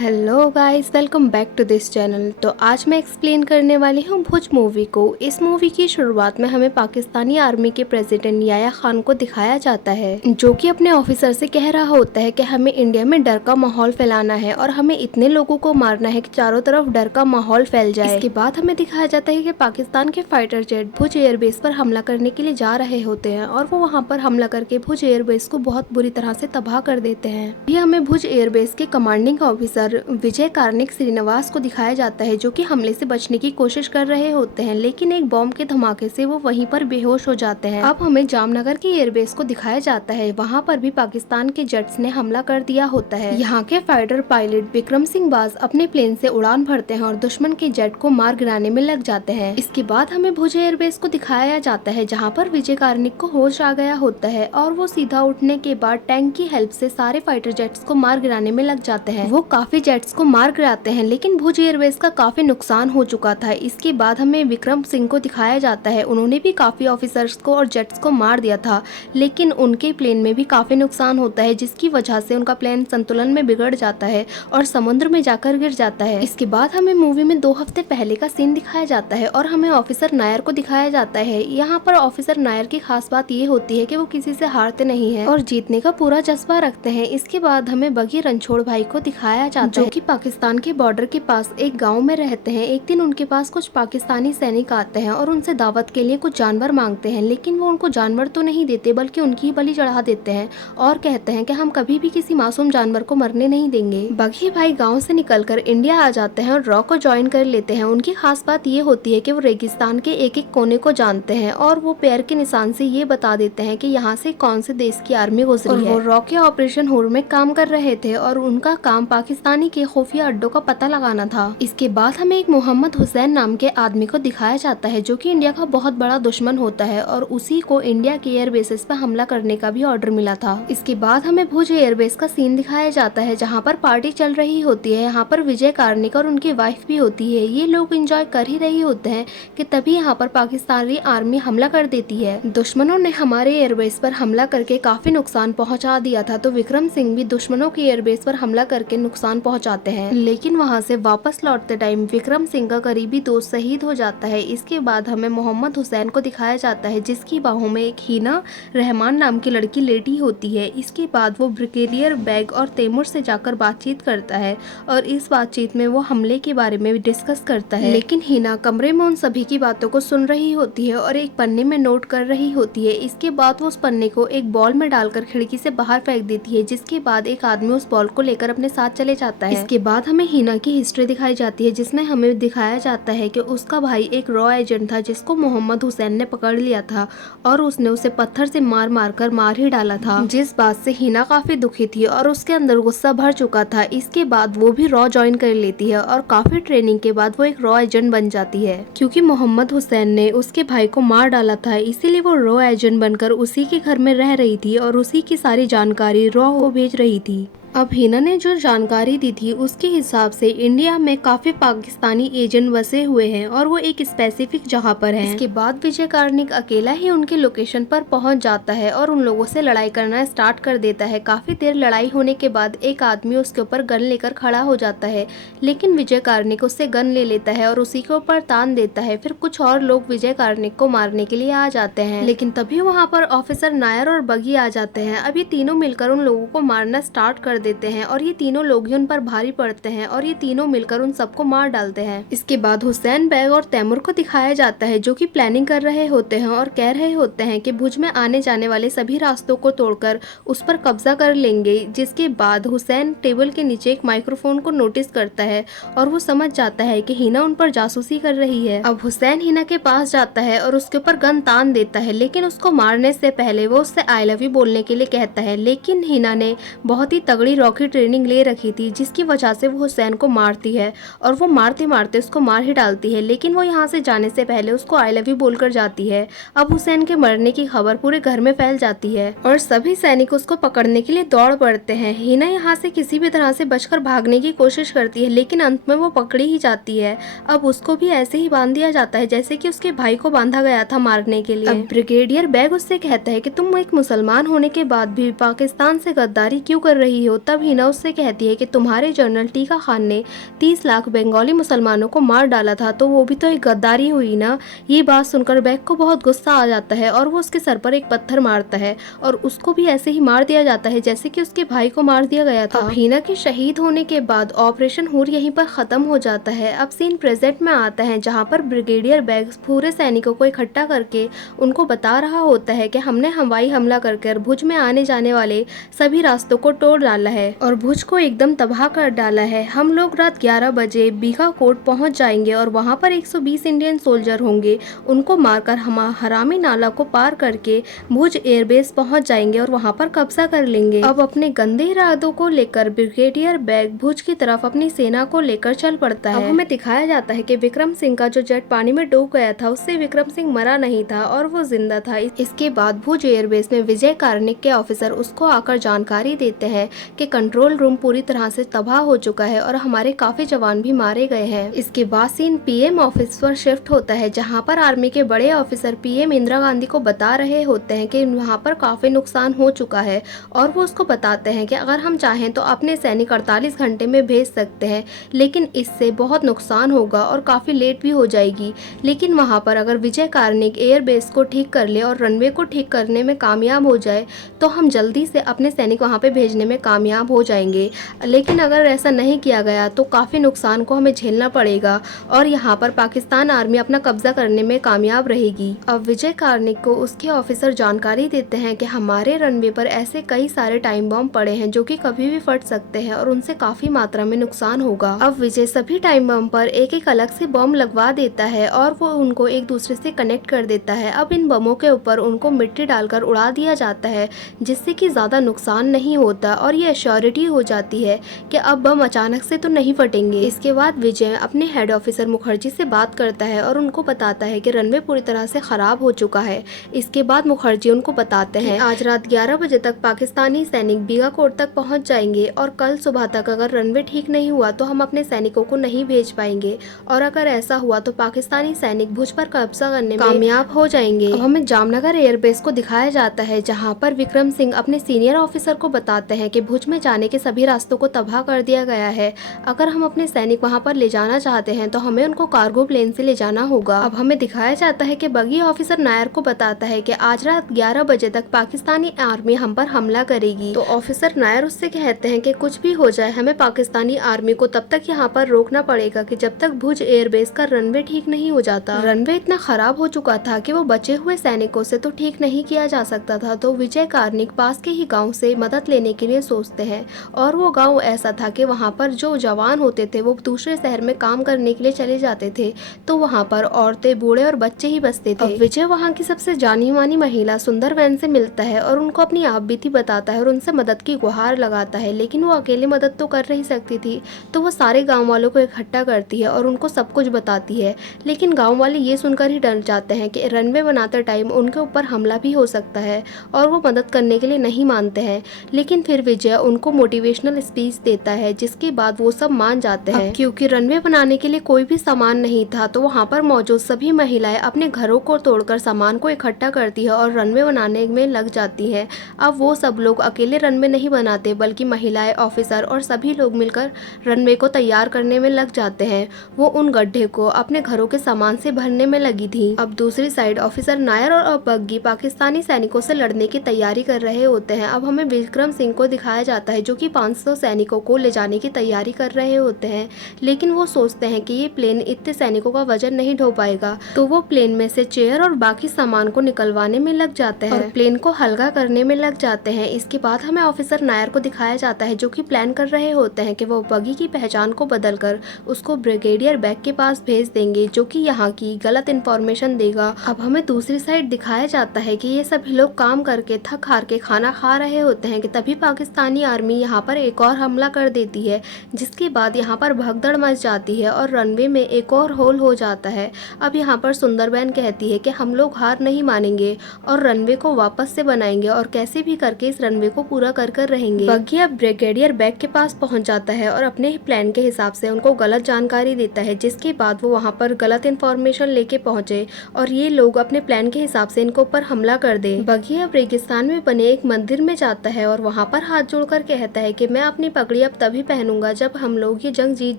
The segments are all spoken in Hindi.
Hello guys, welcome back to this channel. तो आज मैं एक्सप्लेन करने वाली हूँ भुज मूवी को। इस मूवी की शुरुआत में हमें पाकिस्तानी आर्मी के प्रेसिडेंट याया खान को दिखाया जाता है, जो कि अपने ऑफिसर से कह रहा होता है कि हमें इंडिया में डर का माहौल फैलाना है और हमें इतने लोगों को मारना है कि चारों तरफ डर का माहौल फैल जाए। इसके बाद हमें दिखाया जाता है कि पाकिस्तान के फाइटर जेट भुज एयरबेस पर हमला करने के लिए जा रहे होते हैं और वो वहाँ पर हमला करके भुज एयरबेस को बहुत बुरी तरह से तबाह कर देते हैं। ये हमें भुज एयरबेस के कमांडिंग ऑफिसर विजय कार्निक श्रीनिवास को दिखाया जाता है, जो कि हमले से बचने की कोशिश कर रहे होते हैं, लेकिन एक बॉम्ब के धमाके से वो वहीं पर बेहोश हो जाते हैं। अब हमें जामनगर की एयरबेस को दिखाया जाता है। वहाँ पर भी पाकिस्तान के जेट्स ने हमला कर दिया होता है। यहाँ के फाइटर पायलट विक्रम सिंह बाज अपने प्लेन से उड़ान भरते हैं और दुश्मन के जेट को मार गिराने में लग जाते हैं। इसके बाद हमें भुज एयरबेस को दिखाया जाता है, जहाँ पर विजय कार्निक को होश आ गया होता है और वो सीधा उठने के बाद टैंक की हेल्प से सारे फाइटर जेट्स को मार गिराने में लग जाते हैं। वो काफी जेट्स को मार गिराते हैं, लेकिन भुज एयरबेस का काफी नुकसान हो चुका था। इसके बाद हमें विक्रम सिंह को दिखाया जाता है। उन्होंने भी काफी ऑफिसर्स को और जेट्स को मार दिया था, लेकिन उनके प्लेन में भी काफी नुकसान होता है, जिसकी वजह से उनका प्लेन संतुलन में बिगड़ जाता है और समुद्र में जाकर गिर जाता है। इसके बाद हमें मूवी में 2 हफ्ते पहले का सीन दिखाया जाता है और हमें ऑफिसर नायर को दिखाया जाता है। यहाँ पर ऑफिसर नायर की खास बात ये होती है कि वो किसी से हारते नहीं है और जीतने का पूरा जज्बा रखते हैं। इसके बाद हमें बगी रणछोड़ भाई को दिखाया जाता है, जो कि पाकिस्तान के बॉर्डर के पास एक गांव में रहते हैं। एक दिन उनके पास कुछ पाकिस्तानी सैनिक आते हैं और उनसे दावत के लिए कुछ जानवर मांगते हैं, लेकिन वो उनको जानवर तो नहीं देते बल्कि उनकी ही बलि चढ़ा देते हैं और कहते हैं कि हम कभी भी किसी मासूम जानवर को मरने नहीं देंगे। बगी भाई गांव से निकलकर इंडिया आ जाते हैं और रॉ को ज्वाइन कर लेते हैं। उनकी खास बात ये होती है कि वो रेगिस्तान के एक एक कोने को जानते हैं और वो पैर के निशान से ये बता देते हैं कि यहाँ से कौन से देश की आर्मी गुजरी है। वो रॉ के ऑपरेशन हुर में काम कर रहे थे और उनका काम पाकिस्तानी के खुफिया अड्डों का पता लगाना था। इसके बाद हमें एक मोहम्मद हुसैन नाम के आदमी को दिखाया जाता है, जो कि इंडिया का बहुत बड़ा दुश्मन होता है और उसी को इंडिया के एयर बेसिस पर हमला करने का भी ऑर्डर मिला था। इसके बाद हमें भुज एयरबेस का सीन दिखाया जाता है, जहाँ पर पार्टी चल रही होती है। यहाँ पर विजय कार्निक और उनकी वाइफ भी होती है। ये लोग एंजॉय कर ही रही होते हैं कि तभी यहाँ पर पाकिस्तानी आर्मी हमला कर देती है। दुश्मनों ने हमारे एयरबेस पर हमला करके काफी नुकसान पहुँचा दिया था, तो विक्रम सिंह भी दुश्मनों की एयरबेस पर हमला करके नुकसान पहुँचाते हैं, लेकिन वहाँ से वापस लौटते टाइम विक्रम सिंह का करीबी दोस्त शहीद हो जाता है। इसके बाद हमें मोहम्मद हुसैन को दिखाया जाता है, जिसकी बाहों में एक हीना रहमान नाम की लड़की लेटी होती है। इसके बाद वो ब्रिगेडियर बैग और तैमूर से जाकर बातचीत करता है और इस बातचीत में वो हमले के बारे में डिस्कस करता है, लेकिन हीना कमरे में उन सभी की बातों को सुन रही होती है और एक पन्ने में नोट कर रही होती है। इसके बाद वो उस पन्ने को एक बॉल में डालकर खिड़की से बाहर फेंक देती है, जिसके बाद एक आदमी उस बॉल को लेकर अपने साथ चले जाता है। इसके बाद हमें हीना की हिस्ट्री दिखाई जाती है, जिसमें हमें दिखाया जाता है कि उसका भाई एक रॉ एजेंट था, जिसको मोहम्मद हुसैन ने पकड़ लिया था और उसने उसे पत्थर से मार कर मार ही डाला था, जिस बात से हीना काफी दुखी थी और उसके अंदर गुस्सा भर चुका था। इसके बाद वो भी रॉ ज्वाइन कर लेती है और काफी ट्रेनिंग के बाद वो एक रॉ एजेंट बन जाती है। क्योंकि मोहम्मद हुसैन ने उसके भाई को मार डाला था, इसीलिए वो रॉ एजेंट बनकर उसी के घर में रह रही थी और उसी की सारी जानकारी रॉ को भेज रही थी। अब हीना ने जो जानकारी दी थी उसके हिसाब से इंडिया में काफी पाकिस्तानी एजेंट बसे हुए हैं और वो एक स्पेसिफिक जगह पर हैं। इसके बाद विजय कार्निक अकेला ही उनके लोकेशन पर पहुंच जाता है और उन लोगों से लड़ाई करना स्टार्ट कर देता है। काफी देर लड़ाई होने के बाद एक आदमी उसके ऊपर गन लेकर खड़ा हो जाता है, लेकिन विजय कार्निक उससे गन ले लेता है और उसी के ऊपर तान देता है। फिर कुछ और लोग विजय कार्निक को मारने के लिए आ जाते हैं, लेकिन तभी वहाँ पर ऑफिसर नायर और बगी आ जाते हैं। अब ये तीनों मिलकर उन लोगों को मारना स्टार्ट कर देते हैं और ये तीनों लोग ही उन पर भारी पड़ते हैं और ये तीनों मिलकर उन सबको मार डालते हैं। इसके बाद हुसैन बैग और तैमूर को दिखाया जाता है, जो कि प्लानिंग कर रहे होते हैं और कह रहे होते हैं कि भुज में आने जाने वाले सभी रास्तों को तोड़कर उस पर कब्जा कर लेंगे। जिसके बाद हुसैन टेबल के नीचे एक माइक्रोफोन को नोटिस करता है और वो समझ जाता है कि हीना उन पर जासूसी कर रही है। अब हुसैन हीना के पास जाता है और उसके ऊपर गन तान देता है, लेकिन उसको मारने से पहले वो उससे आई लव यू बोलने के लिए कहता है, लेकिन हीना ने बहुत ही तगड़ी रॉकेट ट्रेनिंग ले रखी थी, जिसकी वजह से वो हुसैन को मारती है और वो मारते मारते उसको मार ही डालती है, लेकिन वो यहाँ से जाने से पहले उसको आई लव यू बोलकर जाती है। अब हुसैन के मरने की खबर पूरे घर में फैल जाती है और सभी सैनिक उसको पकड़ने के लिए दौड़ पड़ते हैं। हीना यहाँ से किसी भी तरह से बचकर भागने की कोशिश करती है, लेकिन अंत में वो पकड़ी ही जाती है। अब उसको भी ऐसे ही बांध दिया जाता है जैसे कि उसके भाई को बांधा गया था मारने के लिए। अब ब्रिगेडियर बैग उससे कहता है कि तुम एक मुसलमान होने के बाद भी पाकिस्तान से गद्दारी क्यों कर रही हो, तब हिना उससे कहती है कि तुम्हारे जनरल टीका खान ने 30 लाख बंगाली मुसलमानों को मार डाला था, तो वो भी तो एक गद्दारी हुई ना। ये बात सुनकर बेग को बहुत गुस्सा आ जाता है और वो उसके सर पर एक पत्थर मारता है और उसको भी ऐसे ही मार दिया जाता है जैसे कि उसके भाई को मार दिया गया था। अब हिना के शहीद होने के बाद ऑपरेशन हूर यहीं पर खत्म हो जाता है। अब सीन प्रेजेंट में आता है जहाँ पर ब्रिगेडियर बेग पूरे सैनिकों को इकट्ठा करके उनको बता रहा होता है कि हमने हवाई हमला कर भुज में आने जाने वाले सभी रास्तों को तोड़ डाला है और भुज को एकदम तबाह कर डाला है। हम लोग रात 11 बजे बीकाकोट पहुंच जाएंगे और वहां पर 120 इंडियन सोल्जर होंगे। उनको मारकर हम हरामी नाला को पार करके भुज एयरबेस पहुंच जाएंगे और वहां पर कब्जा कर लेंगे। अब अपने गंदे इरादों को लेकर ब्रिगेडियर बेग भुज की तरफ अपनी सेना को लेकर चल पड़ता है। अब हमें दिखाया जाता है कि विक्रम सिंह का जो जेट पानी में डूब गया था उससे विक्रम सिंह मरा नहीं था और वो जिंदा था। इसके बाद भुज एयरबेस में विजय कार्निक के ऑफिसर उसको आकर जानकारी देते हैं कि कंट्रोल रूम पूरी तरह से तबाह हो चुका है और हमारे काफी जवान भी मारे गए हैं। इसके बाद सीन पीएम ऑफिस पर शिफ्ट होता है जहां पर आर्मी के बड़े ऑफिसर पीएम इंदिरा गांधी को बता रहे होते हैं कि वहां पर काफी नुकसान हो चुका है और वो उसको बताते हैं कि अगर हम चाहें तो अपने सैनिक 48 घंटे में भेज सकते हैं, लेकिन इससे बहुत नुकसान होगा और काफी लेट भी हो जाएगी। लेकिन वहां पर अगर विजय कार्निक एयरबेस को ठीक कर ले और रनवे को ठीक करने में कामयाब हो जाए तो हम जल्दी से अपने सैनिक वहां पे भेजने में कामयाब हो जाएंगे। लेकिन अगर ऐसा नहीं किया गया तो काफ़ी नुकसान को हमें झेलना पड़ेगा और यहाँ पर पाकिस्तान आर्मी अपना कब्जा करने में कामयाब रहेगी। अब विजय कार्निक को उसके ऑफिसर जानकारी देते हैं कि हमारे रनवे पर ऐसे कई सारे टाइम बॉम्ब पड़े हैं जो कि कभी भी फट सकते हैं और उनसे काफ़ी मात्रा में नुकसान होगा। अब विजय सभी टाइम बॉम्ब पर एक एक अलग से बम लगवा देता है और वो उनको एक दूसरे से कनेक्ट कर देता है। अब इन बमों के ऊपर उनको मिट्टी डालकर उड़ा दिया जाता है जिससे कि ज़्यादा नुकसान नहीं होता और ये एश्योरिटी हो जाती है कि अब बम अचानक से तो नहीं फटेंगे। इसके बाद विजय अपने हेड ऑफिसर मुखर्जी से बात करता है और उनको बताता है कि रनवे पूरी तरह से खराब हो चुका है। इसके बाद मुखर्जी उनको बताते हैं आज रात 11 बजे तक पाकिस्तानी सैनिक बीकाकोट तक पहुंच जाएंगे और कल सुबह तक अगर रनवे ठीक नहीं हुआ तो हम अपने सैनिकों को नहीं भेज पाएंगे और अगर ऐसा हुआ तो पाकिस्तानी सैनिक भुज पर कब्जा करने में कामयाब हो जाएंगे। अब हमें जामनगर एयरबेस को दिखाया जाता है जहाँ पर विक्रम सिंह अपने सीनियर ऑफिसर को बताते हैं कि भुज में जाने के सभी रास्तों को तबाह कर दिया गया है। अगर हम अपने सैनिक वहां पर ले जाना चाहते हैं तो हमें उनको कार्गो प्लेन से ले जाना होगा। अब हमें दिखाया जाता है कि बगी ऑफिसर नायर को बताता है कि आज रात 11 बजे तक पाकिस्तानी आर्मी हम पर हमला करेगी। तो ऑफिसर नायर उससे कहते हैं कि कुछ भी हो जाए हमें पाकिस्तानी आर्मी को तब तक यहाँ पर रोकना पड़ेगा कि जब तक भुज एयरबेस का रनवे ठीक नहीं हो जाता। रनवे इतना खराब हो चुका था कि वो बचे हुए सैनिकों से तो ठीक नहीं किया जा सकता था। तो विजय कार्निक पास के ही गाँव से मदद लेने के लिए सोचते हैं और वो गांव ऐसा था कि वहां पर जो जवान होते थे वो दूसरे शहर में काम करने के लिए चले जाते थे, तो वहां पर औरतें, बूढ़े और बच्चे ही बसते थे। विजय वहां की सबसे जानी मानी महिला सुंदरबन से मिलता है और उनको अपनी आप बीती बताता है और उनसे मदद की गुहार लगाता है, लेकिन वो अकेले मदद तो कर नहीं सकती थी, तो वो सारे गाँव वालों को इकट्ठा करती है और उनको सब कुछ बताती है। लेकिन गाँव वाले ये सुनकर ही डर जाते हैं कि रनवे बनाते टाइम उनके ऊपर हमला भी हो सकता है और वो मदद करने के लिए नहीं मानते हैं। लेकिन फिर विजय उनको मोटिवेशनल स्पीच देता है जिसके बाद वो सब मान जाते हैं। क्योंकि रनवे बनाने के लिए कोई भी सामान नहीं था तो वहाँ पर मौजूद सभी महिलाएं अपने घरों को तोड़कर सामान को इकट्ठा करती है और रनवे बनाने में लग जाती हैं। अब वो सब लोग अकेले रनवे नहीं बनाते बल्कि महिलाएं, ऑफिसर और सभी लोग मिलकर रनवे को तैयार करने में लग जाते हैं। वो उन गड्ढे को अपने घरों के सामान से भरने में लगी थी। अब दूसरी साइड ऑफिसर नायर और बग्गी पाकिस्तानी सैनिकों से लड़ने की तैयारी कर रहे होते हैं। अब हमें विक्रम सिंह को दिखाया जाता है जो कि 500 सैनिकों को ले जाने की तैयारी कर रहे होते हैं, लेकिन वो सोचते हैं कि ये प्लेन इतने सैनिकों का वजन नहीं ढो पाएगा, तो वो प्लेन में से चेयर और बाकी सामान को निकलवाने में लग जाते हैं और प्लेन को हल्का करने में लग जाते हैं। इसके बाद हमें ऑफिसर नायर को दिखाया जाता है जो कि प्लान कर रहे होते हैं कि वो बगी की पहचान को बदलकर उसको ब्रिगेडियर बेग के पास भेज देंगे जो कि यहाँ की गलत इन्फॉर्मेशन देगा। अब हमें दूसरी साइड दिखाया जाता है कि ये सभी लोग काम करके थक हार के खाना खा रहे होते हैं कि तभी पाकिस्तानी आर्मी यहाँ पर एक और हमला कर देती है, जिसके बाद यहाँ पर भगदड़ मच जाती है और रनवे में एक और होल हो जाता है। अब यहाँ पर सुंदरबन कहती है कि हम लोग हार नहीं मानेंगे और रनवे को वापस से बनाएंगे और कैसे भी करके इस रनवे को पूरा कर रहेंगे। बग्गी अब ब्रिगेडियर बेग के पास पहुंच जाता है और अपने ही प्लान के हिसाब से उनको गलत जानकारी देता है, जिसके बाद वो वहाँ पर गलत इन्फॉर्मेशन लेके पहुंचे और ये लोग अपने प्लान के हिसाब से इनको ऊपर हमला कर दे। बग्गी अब रेगिस्तान में बने एक मंदिर में जाता है और वहाँ पर हाथ जोड़कर होकर कहता है कि मैं अपनी पगड़ी अब तभी पहनूंगा जब हम लोग ये जंग जीत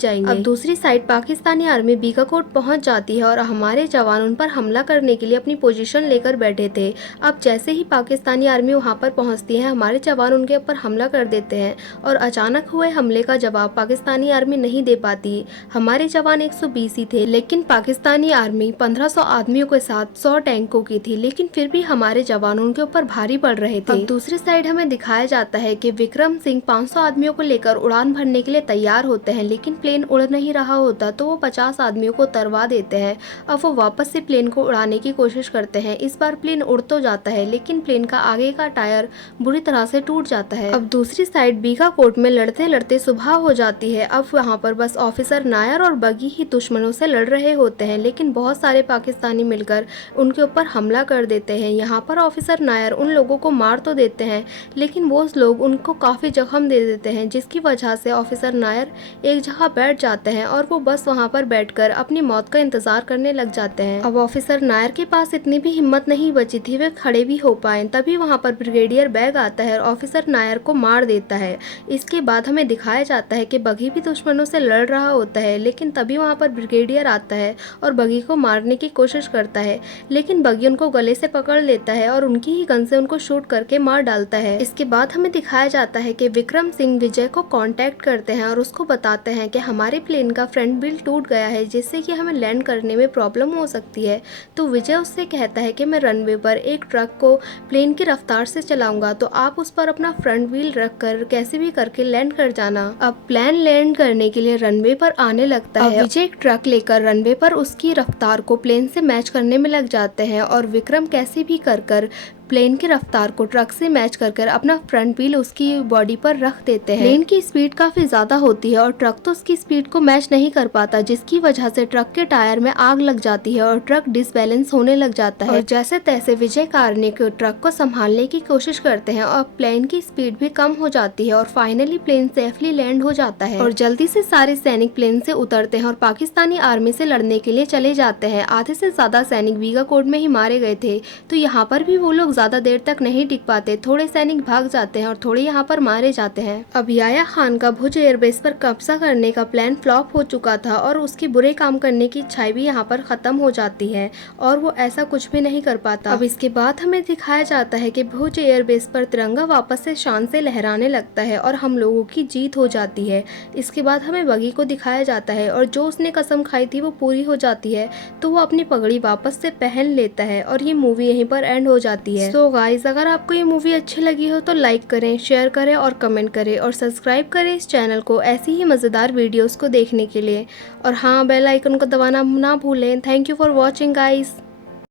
जाएंगे। अब दूसरी साइड पाकिस्तानी आर्मी बीकाकोट पहुंच जाती है और हमारे जवान उन पर हमला करने के लिए अपनी पोजीशन लेकर बैठे थे। अब जैसे ही पाकिस्तानी आर्मी वहां पर पहुंचती है, हमारे जवान उनके ऊपर हमला कर देते हैं और अचानक हुए हमले का जवाब पाकिस्तानी आर्मी नहीं दे पाती। हमारे जवान 120 ही थे, लेकिन पाकिस्तानी आर्मी 1500 आदमियों के साथ 100 टैंकों की थी, लेकिन फिर भी हमारे जवान उनके ऊपर भारी पड़ रहे थे। अब दूसरी साइड हमें दिखाया जाता है कि विक्रम सिंह 500 आदमियों को लेकर उड़ान भरने के लिए तैयार होते हैं, लेकिन प्लेन उड़ नहीं रहा होता तो वो 50 आदमियों को उतरवा देते हैं। अब वो वापस से प्लेन को उड़ाने की कोशिश करते हैं। इस बार प्लेन उड़ तो जाता है, लेकिन प्लेन का आगे का टायर बुरी तरह से टूट जाता है। अब दूसरी साइड बीकाकोट में लड़ते लड़ते सुबह हो जाती है। अब वहाँ पर बस ऑफिसर नायर और बगी ही दुश्मनों से लड़ रहे होते हैं, लेकिन बहुत सारे पाकिस्तानी मिलकर उनके ऊपर हमला कर देते हैं। यहाँ पर ऑफिसर नायर उन लोगों को मार तो देते हैं, लेकिन वो लोग उनको काफ़ी जख्म दे देते हैं, जिसकी वजह से ऑफिसर नायर एक जगह बैठ जाते हैं और वो बस वहाँ पर बैठकर अपनी मौत का इंतजार करने लग जाते हैं। अब ऑफिसर नायर के पास इतनी भी हिम्मत नहीं बची थी वे खड़े भी हो पाए। तभी वहाँ पर ब्रिगेडियर बैग आता है और ऑफिसर नायर को मार देता है। इसके बाद हमें दिखाया जाता है कि बगी भी दुश्मनों से लड़ रहा होता है, लेकिन तभी वहाँ पर ब्रिगेडियर आता है और बगी को मारने की कोशिश करता है, लेकिन बगी उनको गले से पकड़ लेता है और उनकी ही गन से उनको शूट करके मार डालता है। इसके बाद हमें दिखाया जाता है कि विक्रम सिंह विजय को कांटेक्ट करते हैं और उसको बताते हैं कि हमारे प्लेन का फ्रंट व्हील टूट गया है, जिससे कि हमें लैंड करने में प्रॉब्लम हो सकती है। तो विजय उससे कहता है कि मैं रनवे पर एक ट्रक को प्लेन की रफ्तार से चलाऊंगा, तो आप उस पर अपना फ्रंट व्हील रख कर कैसे भी करके लैंड कर जाना। अब प्लेन लैंड करने के लिए रनवे पर आने लगता है। विजय एक ट्रक लेकर रनवे पर उसकी रफ्तार को प्लेन से मैच करने में लग जाते हैं और विक्रम कैसे भी कर प्लेन की रफ्तार को ट्रक से मैच कर अपना फ्रंट व्हील उसकी बॉडी पर रख देते हैं। प्लेन की स्पीड काफी ज्यादा होती है और ट्रक तो उसकी स्पीड को मैच नहीं कर पाता, जिसकी वजह से ट्रक के टायर में आग लग जाती है और ट्रक डिसबैलेंस होने लग जाता है। और जैसे तैसे विजय कार्निक ट्रक को संभालने की कोशिश करते हैं और प्लेन की स्पीड भी कम हो जाती है और फाइनली प्लेन सेफली लैंड हो जाता है और जल्दी से सारे सैनिक प्लेन से उतरते हैं और पाकिस्तानी आर्मी से लड़ने के लिए चले जाते हैं। आधे से ज्यादा सैनिक बीकाकोट में ही मारे गए थे, तो यहाँ पर भी वो लोग ज्यादा देर तक नहीं टिक पाते। थोड़े सैनिक भाग जाते हैं और थोड़े यहाँ पर मारे जाते हैं। अब याया खान का भुज एयरबेस पर कब्जा करने का प्लान फ्लॉप हो चुका था और उसकी बुरे काम करने की इच्छाएं भी यहाँ पर खत्म हो जाती है और वो ऐसा कुछ भी नहीं कर पाता। अब इसके बाद हमें दिखाया जाता है कि भुज एयरबेस पर तिरंगा वापस से शान से लहराने लगता है और हम लोगों की जीत हो जाती है। इसके बाद हमें बगी को दिखाया जाता है और जो उसने कसम खाई थी वो पूरी हो जाती है, तो वो अपनी पगड़ी वापस से पहन लेता है और ये मूवी यहीं पर एंड हो जाती है। सो गाइस, अगर आपको ये मूवी अच्छी लगी हो तो लाइक करें, शेयर करें और कमेंट करें और सब्सक्राइब करें इस चैनल को ऐसी ही मज़ेदार वीडियोस को देखने के लिए। और हाँ, बेल आइकन को दबाना ना भूलें। Thank you for watching guys.